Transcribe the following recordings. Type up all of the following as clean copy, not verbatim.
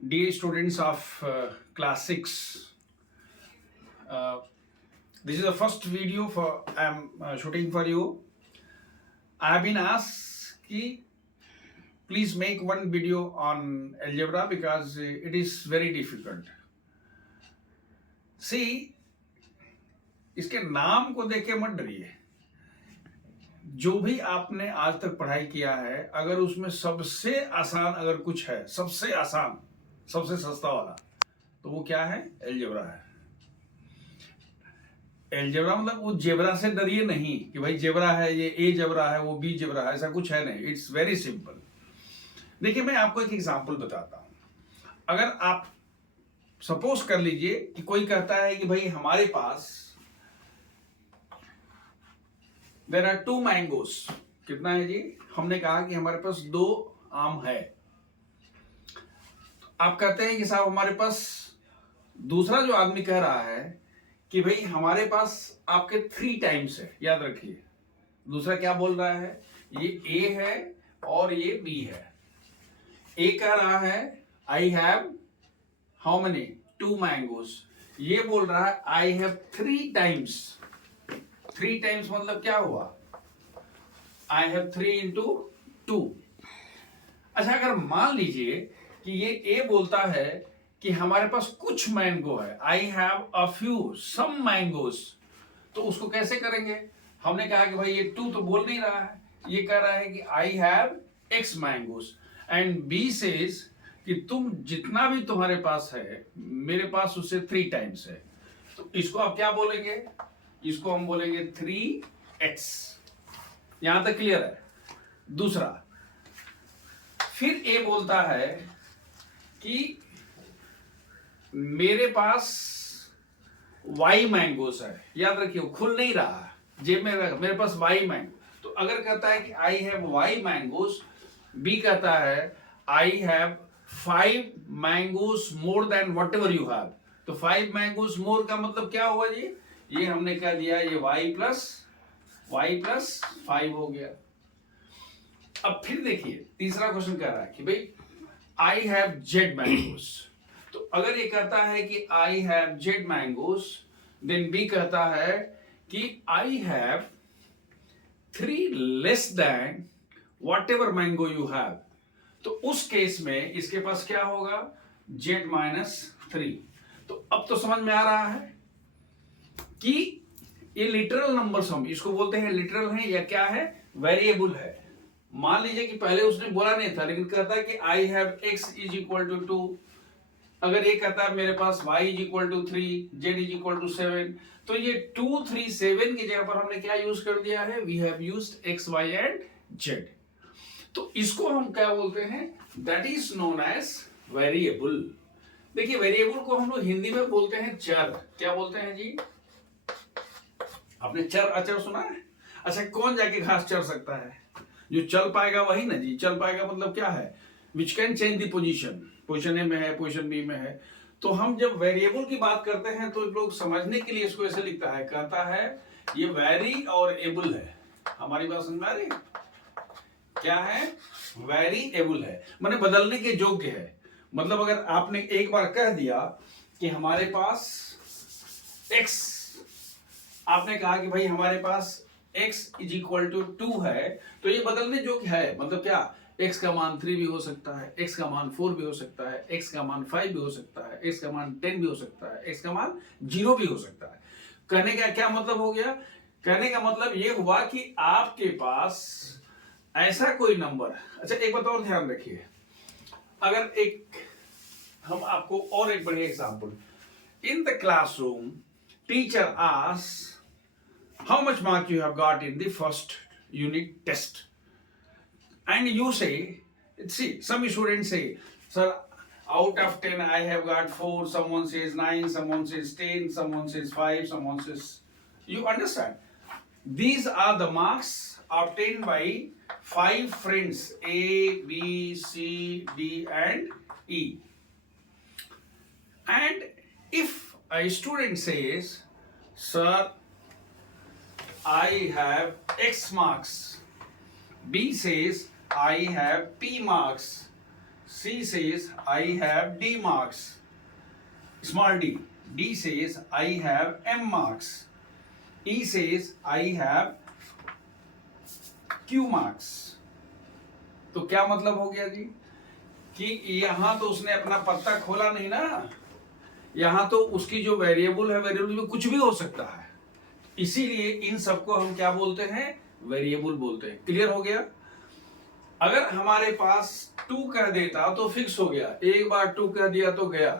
Dear students of class 6, uh, this is the first video for I'm shooting for you. I have been asked ki please make one video on algebra because it is very difficult. See, इसके नाम को देख के मत डरिए. जो भी आपने आज तक पढ़ाई किया है, अगर उसमें सबसे आसान अगर कुछ है, सबसे आसान, सबसे सस्ता वाला, तो वो क्या है? एलजेब्रा है. एलजेब्रा मतलब वो जेब्रा से डरिए नहीं कि भाई जेब्रा है, ये ए जेब्रा है, वो बी जेब्रा है, ऐसा कुछ है नहीं. It's very simple. देखिए, मैं आपको एक एग्जांपल बताता हूं. अगर आप सपोज कर लीजिए कि कोई कहता है कि भाई हमारे पास देयर आर 2 मैंगोस. कितना है जी? हमने कहा कि हमारे पास 2 आम है. आप कहते हैं कि साहब हमारे पास, दूसरा जो आदमी कह रहा है कि भाई हमारे पास आपके 3 टाइम्स है. याद रखिए, दूसरा क्या बोल रहा है? ये ए है और ये बी है. ए कह रहा है I have how many 2 mangoes. ये बोल रहा है आई हैव 3 टाइम्स. 3 टाइम्स मतलब क्या हुआ? आई हैव 3 इंटू 2. अच्छा, अगर मान लीजिए कि ये ए बोलता है कि हमारे पास कुछ मैंगो है, I have a few some mangoes, तो उसको कैसे करेंगे? हमने कहा कि भाई ये 2 तो बोल नहीं रहा है, ये कह रहा है कि I have X mangoes. And B says कि तुम जितना भी तुम्हारे पास है, मेरे पास उससे 3 टाइम्स है. तो इसको आप क्या बोलेंगे? इसको हम बोलेंगे 3x. यहां तक क्लियर है? दूसरा, फिर ए बोलता है कि मेरे पास वाई मैंगोस है. याद रखिए, खुल नहीं रहा है, जेब में रख, मेरे पास वाई मैंगो. तो अगर कहता है कि I have Y mangoes, B कहता है I have 5 mangoes more than whatever you have. तो 5 मैंगोस मोर का मतलब क्या हुआ जी? ये हमने कह दिया ये y प्लस 5 हो गया. अब फिर देखिए, तीसरा क्वेश्चन कह रहा है कि भाई आई हैव जेड मैंगोस. तो अगर ये कहता है कि I have Z mangoes, then B कहता है कि I have 3 less than whatever mango you have. तो उस केस में इसके पास क्या होगा? Z minus 3. तो अब तो समझ में आ रहा है कि ये लिटरल नंबर्स, हम इसको बोलते हैं लिटरल है या क्या है? वेरिएबल है. मान लीजिए कि पहले उसने बोला नहीं था, लेकिन कहता है कि I have x is equal to 2. अगर ये कहता है मेरे पास y is equal to 3, z is equal to 7, तो ये 2 3 7 की जगह पर हमने क्या यूज कर दिया है? We have used x y and z. तो इसको हम क्या बोलते हैं? That is known as variable. देखिए, वेरिएबल को हम लोग हिंदी में बोलते हैं चर. क्या बोलते हैं जी? आपने चर अचर सुना है? अच्छा, कौन जाके घास चर सकता है? जो चल पाएगा वही ना जी. चल पाएगा मतलब क्या है? Which can change the position. Position A में है, पोजीशन बी में है. तो हम जब वेरिएबल की बात करते हैं तो लोग समझने के लिए इसको ऐसे लिखता है, कहता है ये वेरी और एबल है. हमारी बात समझ में आ रही? क्या है? वेरी एबल है, माने बदलने के योग्य है. मतलब अगर आपने एक बार कह दिया कि हमारे पास x, आपने कहा कि भाई हमारे पास x इज इक्वल टू 2 है, तो ये बदलने योग्य है. मतलब क्या? x का मान 3 भी हो सकता है, x का मान 4 भी हो सकता है, x का मान 5 भी हो सकता है, x का मान 10 भी हो सकता है, x का मान 0 भी हो सकता है. कहने का क्या मतलब हो गया? कहने का मतलब ये हुआ कि आपके पास ऐसा कोई नंबर. अच्छा, एक बात और ध्यान रखिए. अगर एक हम आपको और एक बढ़िया example. In the classroom teacher asks how much mark you have got in the first unit test, and you say, see, some students say, sir, out of 10 I have got 4, someone says 9, someone says 10, someone says 5, someone says, you understand, these are the marks obtained by 5 friends A, B, C, D and E. And if a student says, sir, I have X marks. B says I have P marks. C says I have D marks, small d. D says I have M marks. E says I have Q marks. तो क्या मतलब हो गया जी कि यहां तो उसने अपना पत्ता खोला नहीं ना, यहां तो उसकी जो वेरिएबल है, वेरिएबल में कुछ भी हो सकता है, इसीलिए इन सबको हम क्या बोलते हैं, वेरिएबल बोलते हैं। क्लियर हो गया। अगर हमारे पास 2 कह देता तो फिक्स हो गया, एक बार 2 कह दिया तो गया,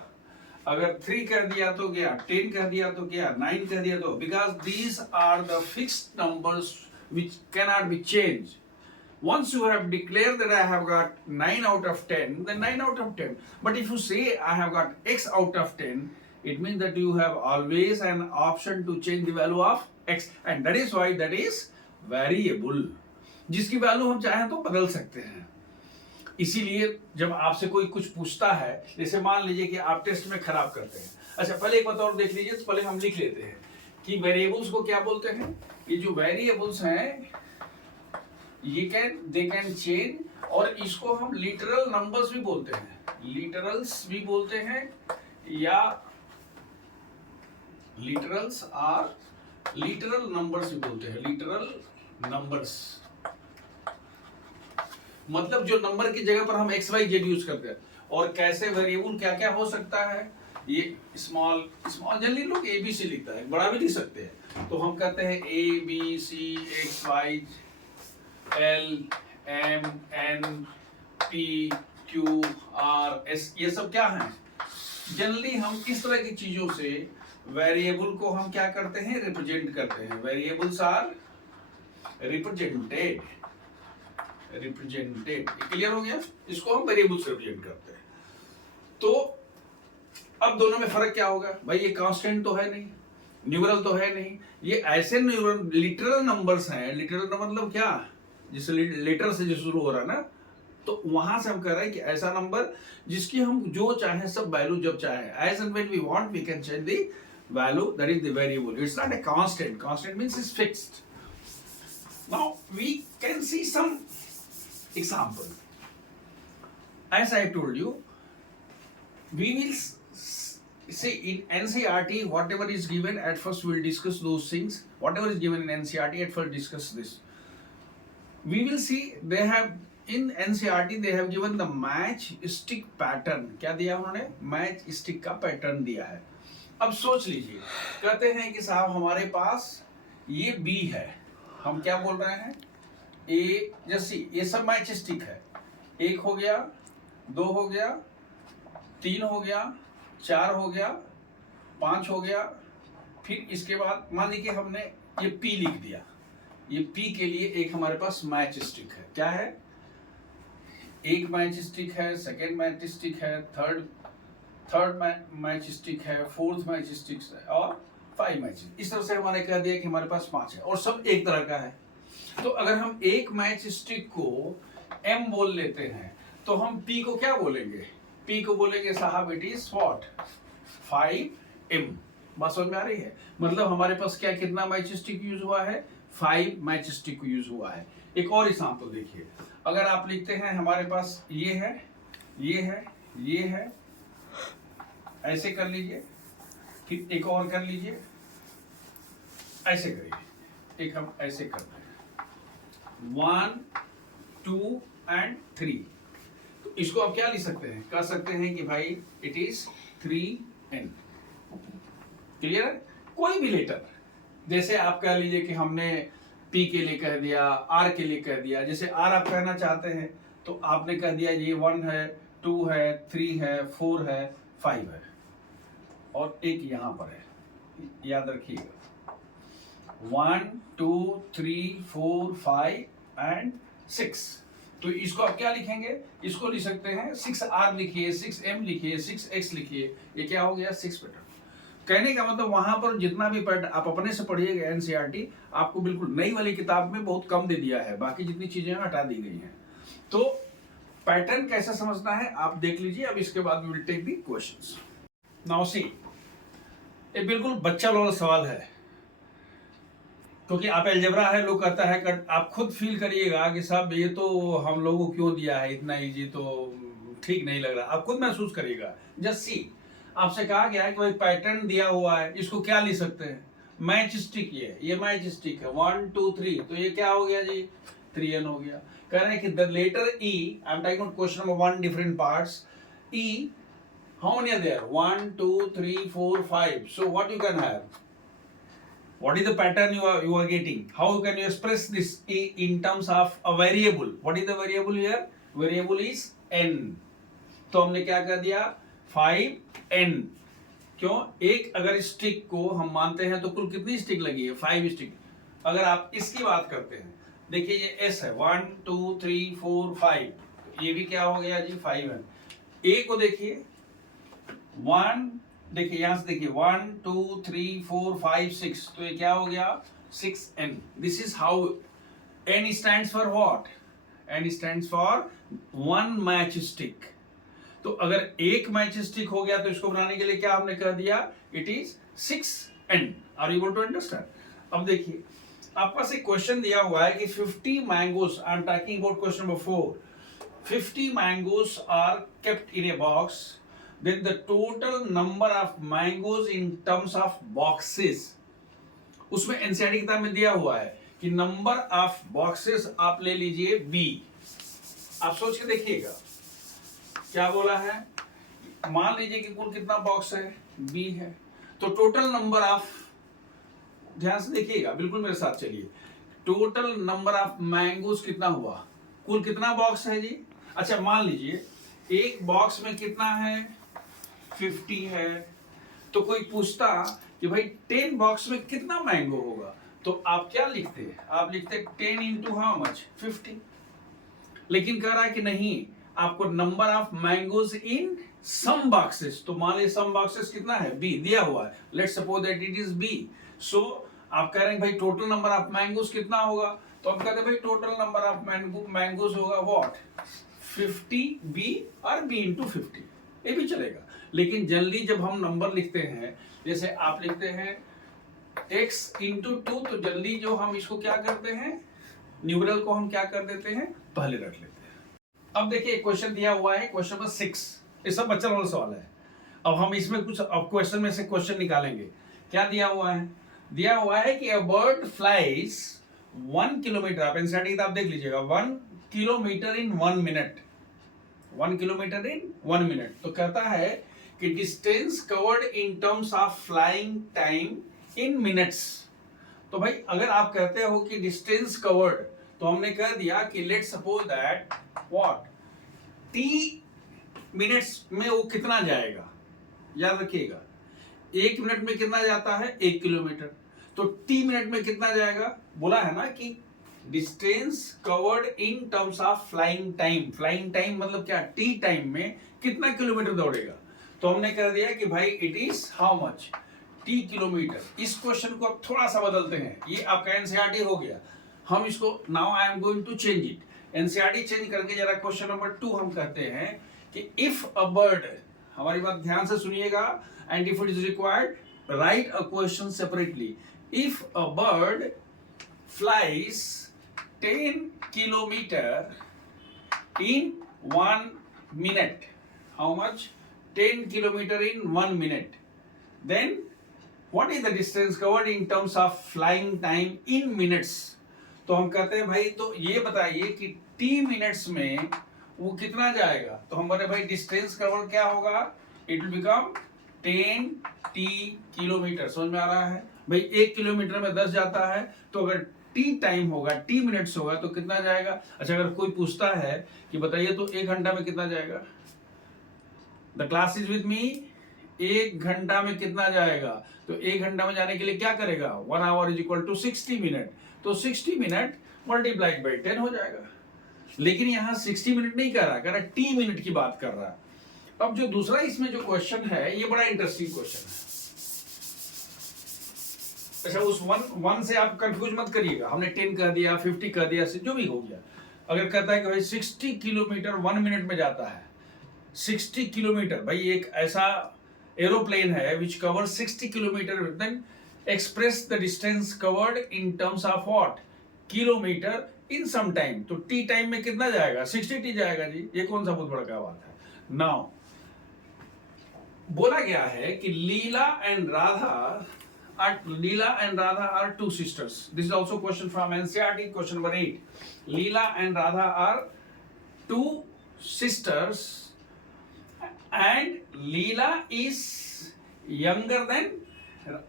अगर 3 कह दिया तो गया, 10 कह दिया तो गया, 9 कह दिया तो, because these are the fixed numbers which cannot be changed. Once you have declared that I have got 9 out of 10, then 9 out of 10. But if you say I have got x out of 10, it means that you have always an option to change the value of x, and that is why that is variable, जिसकी value हम चाहें तो बदल सकते हैं। इसीलिए जब आपसे कोई कुछ पूछता है, जैसे मान लीजिए कि आप टेस्ट में खराब करते हैं, अच्छा पहले एक बात और देख लीजिए, तो पहले हम लिख लेते हैं कि वेरिएबल्स को क्या बोलते हैं। ये जो वेरिएबल्स हैं ये दे कैन चेंज, और इसको हम लिटरल नंबर्स भी बोलते हैं, लिटरल्स भी बोलते हैं, या लिटरल्स आर लिटरल नंबर्स भी बोलते हैं, लिटरल नंबर्स। मतलब जो नंबर की जगह पर हम एक्स वाई जेड यूज करते हैं। और कैसे वेरिएबल क्या क्या हो सकता है, ये स्मॉल स्मॉल जनरली लोग ए बी सी लिखता है, बड़ा भी लिख सकते हैं, तो हम कहते हैं A B C X Y L M N P Q R S, ये सब क्या है, जनरली हम इस तरह की चीजों से वेरिएबल को हम क्या करते हैं, रिप्रेजेंट करते हैं। वेरिएबल्स आर रिप्रेजेंटेड, क्लियर हो गया। इसको हम वेरिएबल से रिप्रेजेंट करते हैं। तो अब दोनों में फर्क क्या होगा भाई, ये कांस्टेंट तो है नहीं, न्यूमरल तो है नहीं, ये ऐसे लिटरल नंबर्स हैं। लिटरल मतलब क्या, जिससे लेटर से जो शुरू हो रहा है ना, तो वहां से हम कह रहे हैं कि ऐसा नंबर जिसकी हम जो चाहे सब वैल्यू जब चाहे, as and when we want we can change the value, that is the variable, it's not a constant. Constant means is fixed. Now we can see some example. As I told you, we will see in NCERT whatever is given, at first we will discuss those things. Whatever is given in NCERT, at first discuss this. We will see they have in NCERT they have given the match stick pattern. क्या दिया उन्होंने, match stick का pattern दिया है। अब सोच लीजिए, कहते हैं कि साहब हमारे पास ये B है, हम क्या बोल रहे हैं, ए जैसे ये सब मैच स्टिक है, 1 हो गया, 2 हो गया, 3 हो गया, 4 हो गया, 5 हो गया, फिर इसके बाद मान लीजिए हमने ये P लिख दिया, ये P के लिए एक हमारे पास मैच स्टिक है, क्या है, एक मैच स्टिक है, सेकेंड मैच स्टिक है, थर्ड मैच स्टिक है, फोर्थ मैच स्टिक है, और 5 मैच। इस तरह से हमारे कह दिया कि हमारे पास 5 है, और सब एक तरह का है। तो अगर हम एक मैच स्टिक को M बोल लेते हैं, तो हम P को क्या बोलेंगे, P को बोलेंगे साहब इट इज व्हाट, 5M। बात समझ में आ रही है, मतलब हमारे पास क्या कितना मैच स्टिक यूज हुआ है, 5 मैच स्टिक यूज हुआ है। एक और एग्जांपल देखिए, अगर आप लिखते हैं हमारे पास ये है, ये है, ये है, ऐसे कर लीजिए, फिर एक और कर लीजिए, ऐसे करिए, एक हम ऐसे करते हैं 1 2 and 3। तो इसको आप क्या लिख सकते हैं, कह सकते हैं कि भाई इट इज 3n। क्लियर है। कोई भी लेटर, जैसे आप कह लीजिए कि हमने P के लिए कह दिया, R के लिए कह दिया, जैसे R आप कहना चाहते हैं तो आपने कह दिया ये 1 है, 2 है, 3 है, 4 है, 5 है, और एक यहां पर है, याद रखिएगा 1 2 3 4 5 and 6। तो इसको आप क्या लिखेंगे, इसको लिख सकते हैं 6R लिखिए, 6M लिखिए, 6X लिखिए, ये क्या हो गया, 6 पैटर्न। कहने का मतलब वहां पर जितना भी पैटर्न आप अपने से पढ़िएगा, एनसीईआरटी आपको बिल्कुल नई वाली किताब में बहुत कम दे दिया है, बाकी जितनी चीजें हटा दी गई हैं। तो पैटर्न कैसे समझना है आप देख लीजिए। अब इसके बाद we will take the questions. Now see, ये बिल्कुल बच्चा वाला सवाल है, क्योंकि आप अलजेब्रा है, लोग कहता है आप खुद फील करिएगा कि साहब ये तो हम लोगों को क्यों दिया है इतना इजी, तो ठीक नहीं लग रहा, आप खुद महसूस करिएगा। जस्ट सी, आपसे कहा गया है कि भाई पैटर्न दिया हुआ है, इसको क्या लिख सकते हैं, मैच स्टिक। ये मैच स्टिक है, 1 2 3, तो ये क्या हो गया जी, 3n हो गया। कह रहे हैं कि the letter E, I am talking about question number 1, different parts. E, how many are there, 1 2 3 4 5, so what you can have, what is the pattern you are getting, how can you express this in terms of a variable, what is the variable here, variable is n, तो हमने क्या कर दिया 5n। क्यों, एक अगर stick को हम मानते हैं तो कुल कितनी स्टिक लगी है, 5 स्टिक। अगर आप इसकी बात करते हैं, देखिए ये s है, 1 2 3 4 5, ये भी क्या हो गया जी 5n। a को देखिए 1, देखिए यहां से देखिए 1 2 3 4 5 6, तो ये क्या हो गया 6n। This is how n stands for what, n stands for 1 match stick. तो अगर एक मैच स्टिक हो गया तो इसको बनाने के लिए क्या हमने कह दिया, it is 6n। Are you able to understand? अब देखिए आपके पास एक क्वेश्चन दिया हुआ है कि 50 mangoes, I am talking about question number 4, 50 mangoes are kept in a box, then the total number of mangoes in terms of boxes, उसमें NCERT किताब में दिया हुआ है कि नंबर ऑफ बॉक्सेस आप ले लीजिए b। आप सोच के देखिएगा क्या बोला है, मान लीजिए कि कुल कितना बॉक्स है, b है, तो टोटल नंबर ऑफ, ध्यान से देखिएगा, बिल्कुल मेरे साथ चलिए, टोटल नंबर ऑफ मैंगोज कितना हुआ, कुल कितना बॉक्स है जी। अच्छा मान लीजिए एक बॉक्स में कितना है, 50 है, तो कोई पूछता कि भाई 10 बॉक्स में कितना मैंगो होगा, तो आप क्या लिखते हैं, आप लिखते 10 इंटू हाउ मच, 50। लेकिन कह रहा है कि नहीं, आपको number of mangoes in some boxes, तो मान लीजिए सम बॉक्सेस कितना है, बी दिया हुआ है, let's suppose that it is B. So आप कह रहे हैं भाई टोटल नंबर ऑफ मैंगोज कितना होगा, तो आप कहते हैं भाई टोटल नंबर ऑफ मैंगोज होगा व्हाट, 50 बी और बी इंटू 50, ये भी चलेगा। लेकिन जल्दी जब हम नंबर लिखते हैं, जैसे आप लिखते हैं x इंटू 2, तो जल्दी जो हम इसको क्या करते हैं, न्यूमरल को हम क्या कर देते हैं, पहले रख लेते हैं। अब देखिए क्वेश्चन दिया हुआ है, क्वेश्चन नंबर 6, ये सब बच्चा वाला सवाल है। अब हम इसमें कुछ अब क्वेश्चन में से क्वेश्चन निकालेंगे। क्या दिया हुआ है, दिया हुआ है कि अ बर्ड फ्लाइज 1 किलोमीटर, आप एनसीईआरटी किताब देख लीजिएगा, 1 किलोमीटर इन 1 मिनट, 1 किलोमीटर इन 1 मिनट। तो कहता है कि distance covered in terms of flying time in minutes. तो भाई अगर आप कहते हो कि डिस्टेंस कवर्ड, तो हमने कह दिया कि let suppose that what, t minutes में वो कितना जाएगा, याद रखिएगा 1 मिनट में कितना जाता है, 1 किलोमीटर, तो t मिनट में कितना जाएगा, बोला है ना कि distance covered in terms of flying time, flying time मतलब क्या, t टाइम में कितना किलोमीटर दौड़ेगा। तो हमने कह दिया कि भाई it is how much, t kilometre. इस क्वेश्चन को अब थोड़ा सा बदलते हैं, ये आपका एनसीईआरटी हो गया, हम इसको now I am going to change it, NCERT change करके जरा क्वेश्चन नंबर 2 हम कहते हैं कि इफ अ बर्ड, हमारी बात ध्यान से सुनिएगा, and if it is required right a question separately, if a bird flies 10 kilometre in 1 minute, how much, 10 kilometer in 1 minute, then what is the distance covered in terms of flying time in minutes। तो हम कहते हैं भाई तो ये बताइए कि t minutes में वो कितना जाएगा, तो हम बोले भाई डिस्टेंस कवर क्या होगा, it will become 10t kilometre. समझ में आ रहा है भाई, 1 किलोमीटर में 10 जाता है, तो अगर t टाइम होगा, t मिनट्स होगा तो कितना जाएगा। अच्छा अगर कोई पूछता है कि बताइए तो 1 घंटा में कितना जाएगा, the class is with me, 1 घंटा में कितना जाएगा, तो 1 घंटा में जाने के लिए क्या करेगा, 1 hour is equal to 60 minute, तो 60 मिनट मल्टीप्लाइड बाई 10 हो जाएगा। लेकिन यहाँ 60 मिनट नहीं कर रहा, कह रहा t मिनट की बात कर रहा है। अब जो दूसरा इसमें जो क्वेश्चन है, ये बड़ा इंटरेस्टिंग क्वेश्चन है। अच्छा उस वन से आप कंफ्यूज मत करिएगा, हमने 10 कह दिया, 50 कह दिया, जो भी हो गया। अगर कहता है कि भाई 60 किलोमीटर 1 मिनट में जाता है, 60 किलोमीटर, भाई एक ऐसा एरोप्लेन है which cover 60 kilometre, then express the distance covered in terms of what, kilometre in some time. तो टी टाइम में कितना जाएगा, 60 टी जाएगा जी, ये कौन सा बहुत बड़ा क्या बात है। नाउ बोला गया है कि Leela and Radha are two sisters. This is also question from NCERT, question number 8. Leela and Radha are two sisters, and Leela is younger than,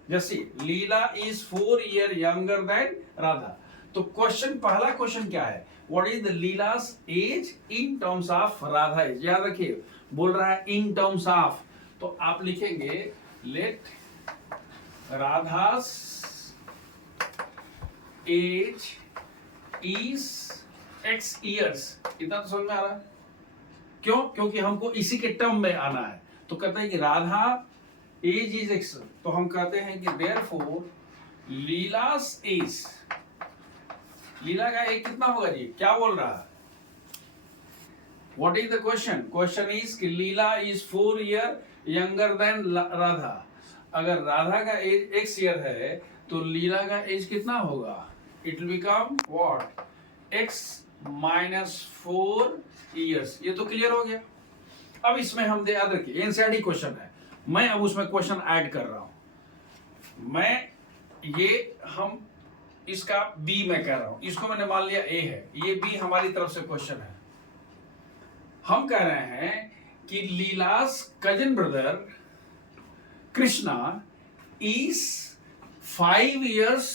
just see, Leela is 4 years younger than Radha. तो question, पहला question क्या है? What is the Leela's age in terms of Radha age? याद रखिए, बोल रहा है in terms of, तो आप लिखेंगे let Radha's age is X years. इतना तो समझ में आ रहा है? क्यों? क्योंकि हमको इसी के टर्म में आना है। तो कहते हैं कि राधा एज इज X, तो हम कहते हैं कि therefore लीला's एज, लीला का एज कितना होगा जी? क्या बोल रहा है? What is the question? Question is कि लीला is 4 years younger than Radha. अगर राधा का एज X ईयर है तो लीला का एज कितना होगा? It will become what? X minus 4 years. ये तो क्लियर हो गया। अब इसमें हम दे याद रखिए, एनसीईआरटी क्वेश्चन है, मैं अब उसमें क्वेश्चन ऐड कर रहा हूं। मैं ये हम इसका बी में कह रहा हूं, इसको मैंने मान लिया ए है, ये बी हमारी तरफ से क्वेश्चन है। हम कह रहे हैं कि leelas cousin brother Krishna is 5 years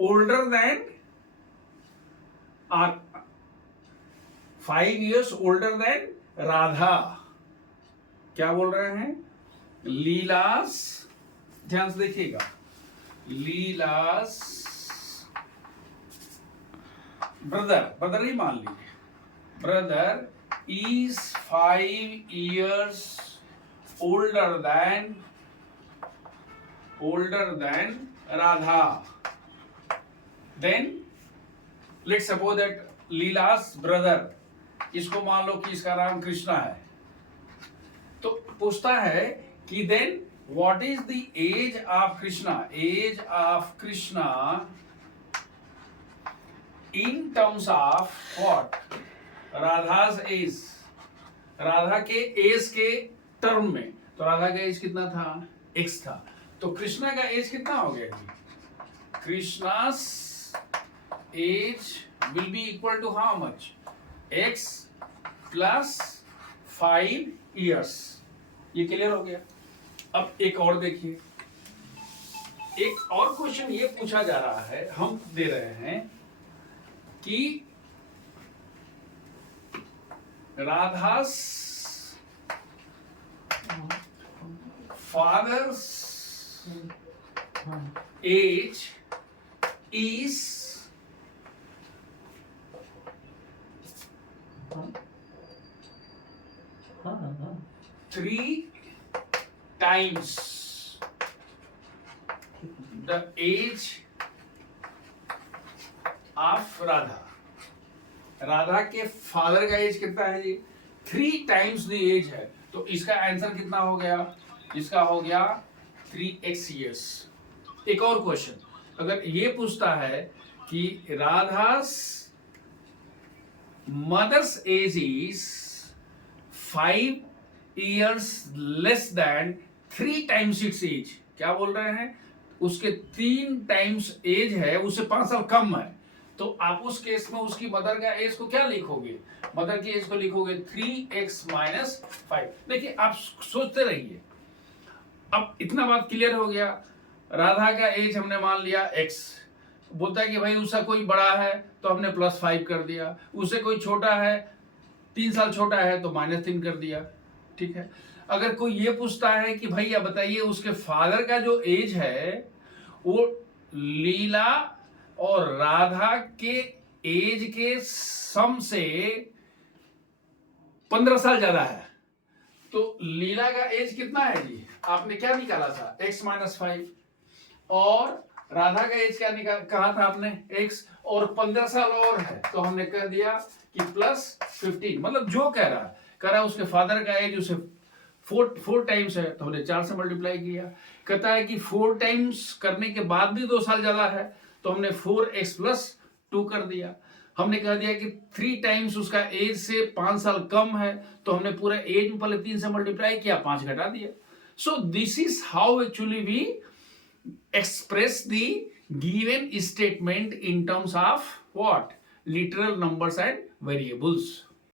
older than, or 5 years older than Radha। क्या बोल रहे हैं? लीलास, ध्यान से देखिएगा, लीलास ब्रदर ही मान लीजिए, brother is 5 years older than Radha. Then let's suppose that Leela's brother, इसको मान लो कि इसका नाम कृष्णा है, तो पूछता है कि then what is the age of Krishna? Age of Krishna in terms of what? Radha's age, Radha के एज के टर्म में। तो राधा का एज कितना था? X था। तो कृष्णा का एज कितना हो गया जी? Krishna's age will be equal to how much? X plus 5 years. ये क्लियर हो गया। अब एक और देखिए, एक और क्वेश्चन ये पूछा जा रहा है, हम दे रहे हैं कि राधा's father's age is 3 times the age of Radha। Radha के फादर का एज कितना है जी? 3 times द एज है। तो इसका आंसर कितना हो गया? इसका हो गया 3x years। एक और क्वेश्चन, अगर ये पूछता है कि राधा's mother's age is 5 years less than 3 times its age। क्या बोल रहे हैं? उसके 3 टाइम्स एज है, उससे 5 साल कम है। तो आप उस केस में उसकी मदर का एज को क्या लिखोगे? मदर की एज को लिखोगे 3x माइनस 5। देखिए, आप सोचते रहिए। अब इतना बात क्लियर हो गया। राधा का एज हमने मान लिया X, बोलता है कि भाई उसका कोई बड़ा है तो हमने +5 कर दिया, उससे कोई छोटा है 3 साल छोटा है तो -3 कर दिया। ठीक है। अगर कोई ये पूछता है कि भैया बताइए उसके फादर का जो एज है वो लीला और राधा के एज के सम से 15 साल ज्यादा है, तो लीला का एज कितना है जी? आपने क्या निकाला था? X minus 5। और राधा का एज क्या कहा था आपने? X, और 15 साल और है तो हमने कह दिया कि +15। मतलब जो कह रहा है उसके फादर का एज उसे 4 टाइम्स है तो हमने 4 से मल्टीप्लाई किया। कहता है कि 4 टाइम्स करने के बाद भी 2 साल ज्यादा है तो हमने 4x + 2 कर दिया। हमने कह दिया कि 3 टाइम्स उसका एज से 5 साल कम है, तो हमने पूरा एज में पहले 3 से मल्टीप्लाई किया, 5 घटा दिया. So this is how actually we express the given statement in terms of what? Literal numbers and variables.